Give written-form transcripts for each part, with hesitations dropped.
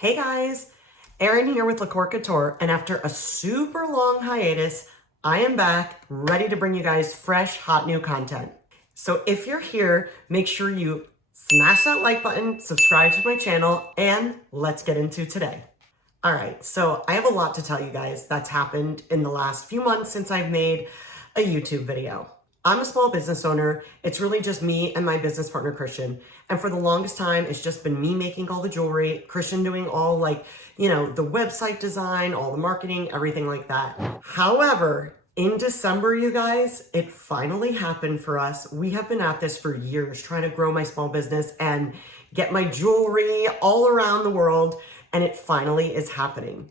Hey guys, Erin here with LaCkore Couture, and after a super long hiatus, I am back ready to bring you guys fresh, hot new content. So if you're here, make sure you smash that like button, subscribe to my channel, and let's get into today. All right, so I have a lot to tell you guys that's happened in the last few months since I've made a YouTube video. I'm a small business owner. It's really just me and my business partner, Christian. And for the longest time, it's just been me making all the jewelry, Christian doing all the website design, all the marketing, everything like that. However, in December, you guys, it finally happened for us. We have been at this for years, trying to grow my small business and get my jewelry all around the world. And it finally is happening.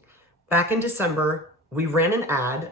Back in December, we ran an ad.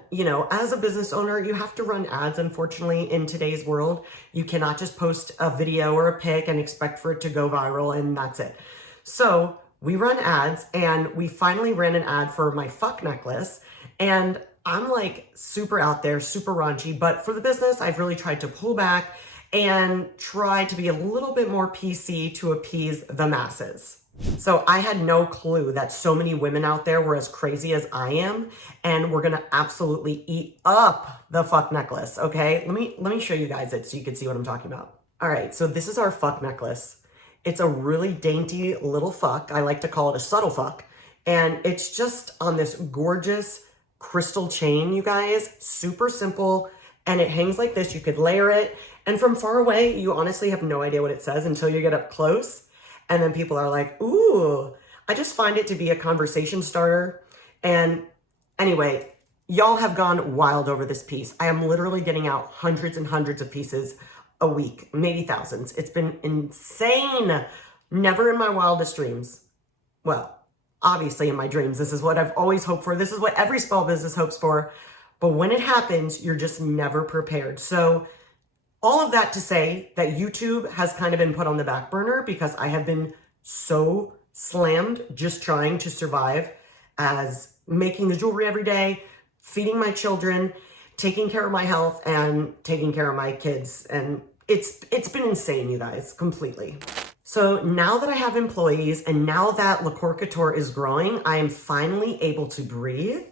As a business owner, you have to run ads, unfortunately, in today's world. You cannot just post a video or a pic and expect for it to go viral and that's it. So we run ads, and we finally ran an ad for my fuck necklace. And I'm like super out there, super raunchy, but for the business, I've really tried to pull back and try to be a little bit more PC to appease the masses. So I had no clue that so many women out there were as crazy as I am, and we're gonna absolutely eat up the fuck necklace, okay? Let me show you guys it so you can see what I'm talking about. All right, so this is our fuck necklace. It's a really dainty little fuck. I like to call it a subtle fuck. And it's just on this gorgeous crystal chain, you guys. Super simple, and it hangs like this. You could layer it, and from far away, you honestly have no idea what it says until you get up close. And then people are like, ooh, I just find it to be a conversation starter. And anyway, y'all have gone wild over this piece. I am literally getting out hundreds and hundreds of pieces a week, maybe thousands. It's been insane. Never in my wildest dreams. Well, obviously in my dreams, this is what I've always hoped for. This is what every small business hopes for. But when it happens, you're just never prepared. So all of that to say that YouTube has kind of been put on the back burner because I have been so slammed just trying to survive as making the jewelry every day, feeding my children, taking care of my health, and taking care of my kids. And it's been insane, you guys, completely. So now that I have employees and now that LaCkore Couture is growing, I am finally able to breathe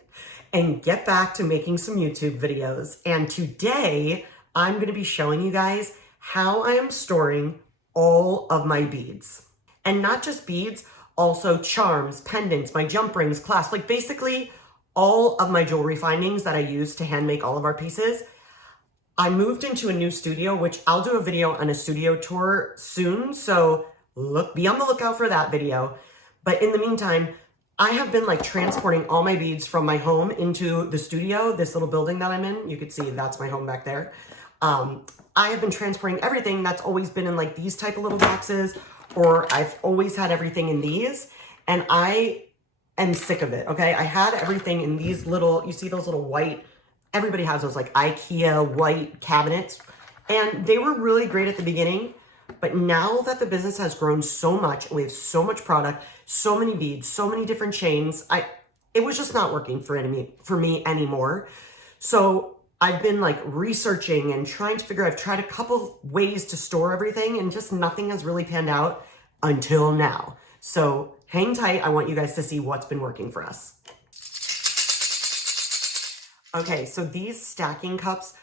and get back to making some YouTube videos. And today, I'm going to be showing you guys how I am storing all of my beads. And not just beads, also charms, pendants, my jump rings, clasps, like basically all of my jewelry findings that I use to hand make all of our pieces. I moved into a new studio, which I'll do a video on a studio tour soon, so be on the lookout for that video. But in the meantime, I have been transporting all my beads from my home into the studio, this little building that I'm in. You can see that's my home back there. I have been transporting everything that's always been in these type of little boxes, or I've always had everything in these, and I am sick of it, okay? I had everything in these little, you see those little white, everybody has those IKEA white cabinets, and they were really great at the beginning, but now that the business has grown so much, and we have so much product, so many beads, so many different chains, it was just not working for me anymore. So I've been researching and trying to figure, I've tried a couple ways to store everything and just nothing has really panned out until now. So hang tight. I want you guys to see what's been working for us. Okay, so these stacking cups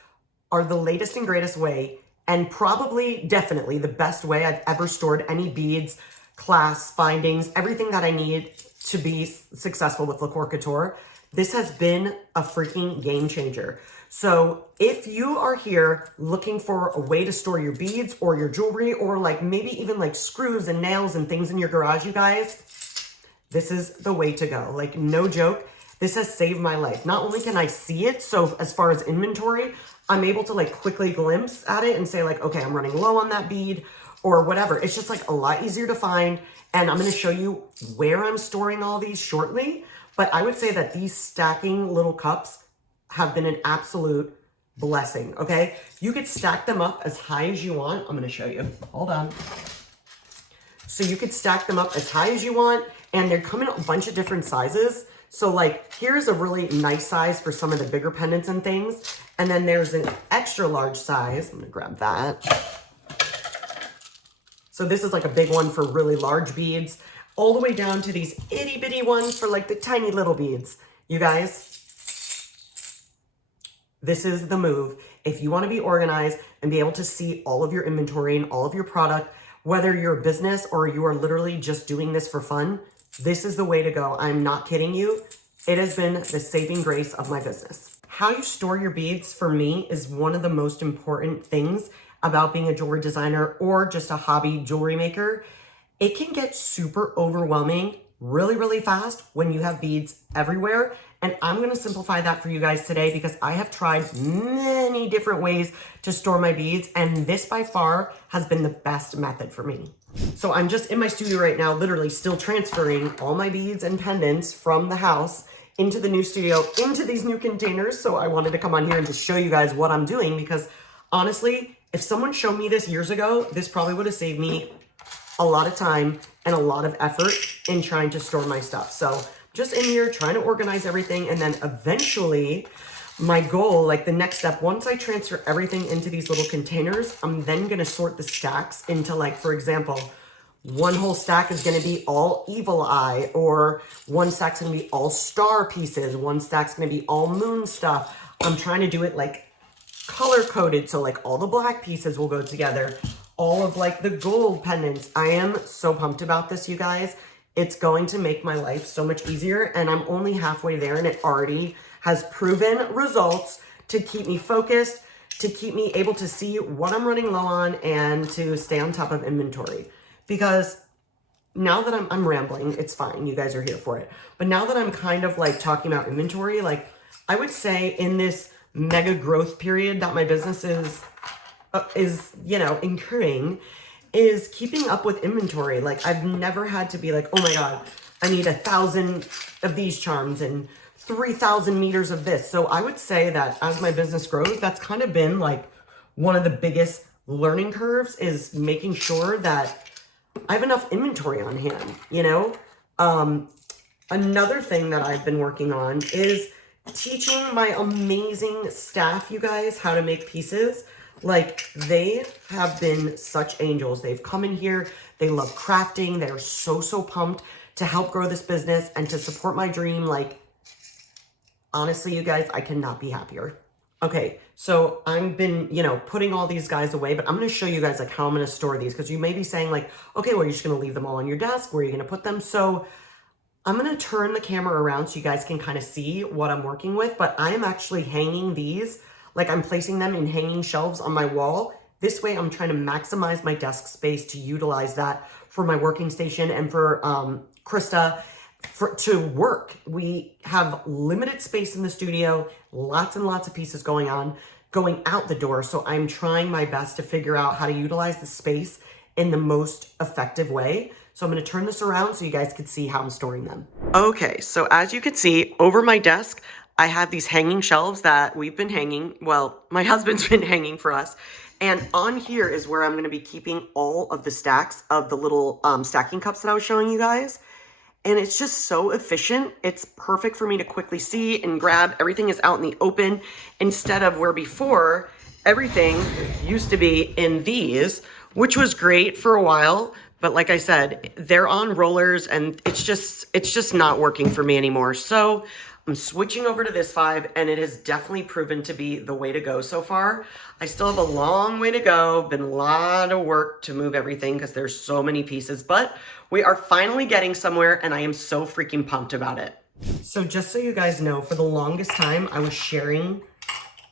are the latest and greatest way, and probably definitely the best way I've ever stored any beads, clasps, findings, everything that I need to be successful with LaCkore Couture. This has been a freaking game changer. So if you are here looking for a way to store your beads or your jewelry, or maybe even screws and nails and things in your garage, you guys, this is the way to go. No joke, this has saved my life. Not only can I see it, so as far as inventory, I'm able to quickly glimpse at it and say okay, I'm running low on that bead or whatever. It's just a lot easier to find. And I'm gonna show you where I'm storing all these shortly. But I would say that these stacking little cups have been an absolute blessing, okay? You could stack them up as high as you want. I'm gonna show you, hold on. So you could stack them up as high as you want, and they come in a bunch of different sizes. So here's a really nice size for some of the bigger pendants and things. And then there's an extra large size. I'm gonna grab that. So this is a big one for really large beads. all the way down to these itty bitty ones for like the tiny little beads. You guys, this is the move. If you want to be organized and be able to see all of your inventory and all of your product, whether you're a business or you are literally just doing this for fun, this is the way to go. I'm not kidding you. It has been the saving grace of my business. How you store your beads for me is one of the most important things about being a jewelry designer or just a hobby jewelry maker. It can get super overwhelming really, really fast when you have beads everywhere. And I'm gonna simplify that for you guys today because I have tried many different ways to store my beads, and this by far has been the best method for me. So I'm just in my studio right now, literally still transferring all my beads and pendants from the house into the new studio, into these new containers. So I wanted to come on here and just show you guys what I'm doing because honestly, if someone showed me this years ago, this probably would have saved me a lot of time and a lot of effort in trying to store my stuff. So just in here trying to organize everything, and then eventually my goal, like the next step, once I transfer everything into these little containers, I'm then gonna sort the stacks into, like, for example, one whole stack is gonna be all evil eye, or one stack's gonna be all star pieces, one stack's gonna be all moon stuff. I'm trying to do it like color coded, so like all the black pieces will go together, all of like the gold pendants. I am so pumped about this, you guys. It's going to make my life so much easier, and I'm only halfway there, and it already has proven results to keep me focused, to keep me able to see what I'm running low on, and to stay on top of inventory. Because now that I'm rambling, it's fine, you guys are here for it. But now that I'm kind of like talking about inventory, like I would say in this mega growth period that my business is, you know, incurring, is keeping up with inventory. Like I've never had to be like, oh my God, I need 1,000 of these charms and 3,000 meters of this. So I would say that as my business grows, that's kind of been like one of the biggest learning curves, is making sure that I have enough inventory on hand, you know? Another thing that I've been working on is teaching my amazing staff, you guys, how to make pieces. Like, they have been such angels. They've come in here. They love crafting. They're so pumped to help grow this business and to support my dream. Like, honestly, you guys, I cannot be happier. Okay, so I've been, you know, putting all these guys away, but I'm going to show you guys like how I'm going to store these, because you may be saying like, okay, well, you're just going to leave them all on your desk. Where are you going to put them? So I'm going to turn the camera around so you guys can kind of see what I'm working with, but I am actually hanging these. Like I'm placing them in hanging shelves on my wall. This way I'm trying to maximize my desk space to utilize that for my working station and for Krista to work. We have limited space in the studio, lots and lots of pieces going out the door. So I'm trying my best to figure out how to utilize the space in the most effective way. So I'm going to turn this around so you guys can see how I'm storing them. Okay, so as you can see over my desk, I have these hanging shelves that we've been hanging. Well, my husband's been hanging for us. And on here is where I'm going to be keeping all of the stacks of the little stacking cups that I was showing you guys. And it's just so efficient. It's perfect for me to quickly see and grab. Everything is out in the open instead of where before everything used to be in these, which was great for a while. But like I said, they're on rollers and it's just not working for me anymore. So I'm switching over to this 5, and it has definitely proven to be the way to go so far. I still have a long way to go. Been a lot of work to move everything because there's so many pieces, but we are finally getting somewhere, and I am so freaking pumped about it. So just so you guys know, for the longest time, I was sharing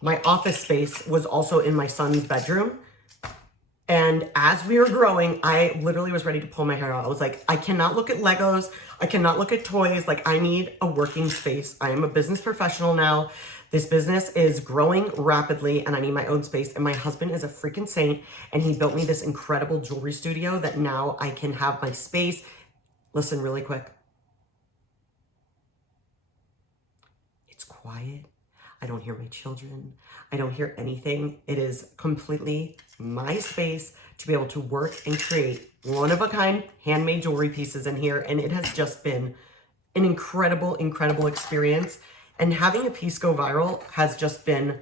my office space was also in my son's bedroom. And as we were growing, I literally was ready to pull my hair out. I was like, I cannot look at Legos. I cannot look at toys. Like, I need a working space. I am a business professional now. This business is growing rapidly, and I need my own space. And my husband is a freaking saint, and he built me this incredible jewelry studio that now I can have my space. Listen really quick. It's quiet. I don't hear my children. I don't hear anything. It is completely my space to be able to work and create one-of-a-kind handmade jewelry pieces in here. And it has just been an incredible, incredible experience. And having a piece go viral has just been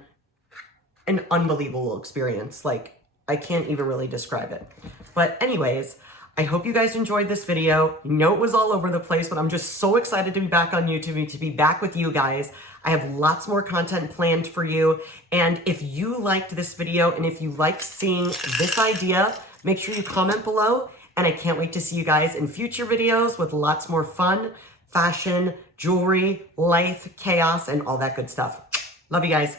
an unbelievable experience. Like, I can't even really describe it. But anyways, I hope you guys enjoyed this video. I know it was all over the place, but I'm just so excited to be back on YouTube and to be back with you guys. I have lots more content planned for you. And if you liked this video and if you liked seeing this idea, make sure you comment below. And I can't wait to see you guys in future videos with lots more fun, fashion, jewelry, life, chaos, and all that good stuff. Love you guys.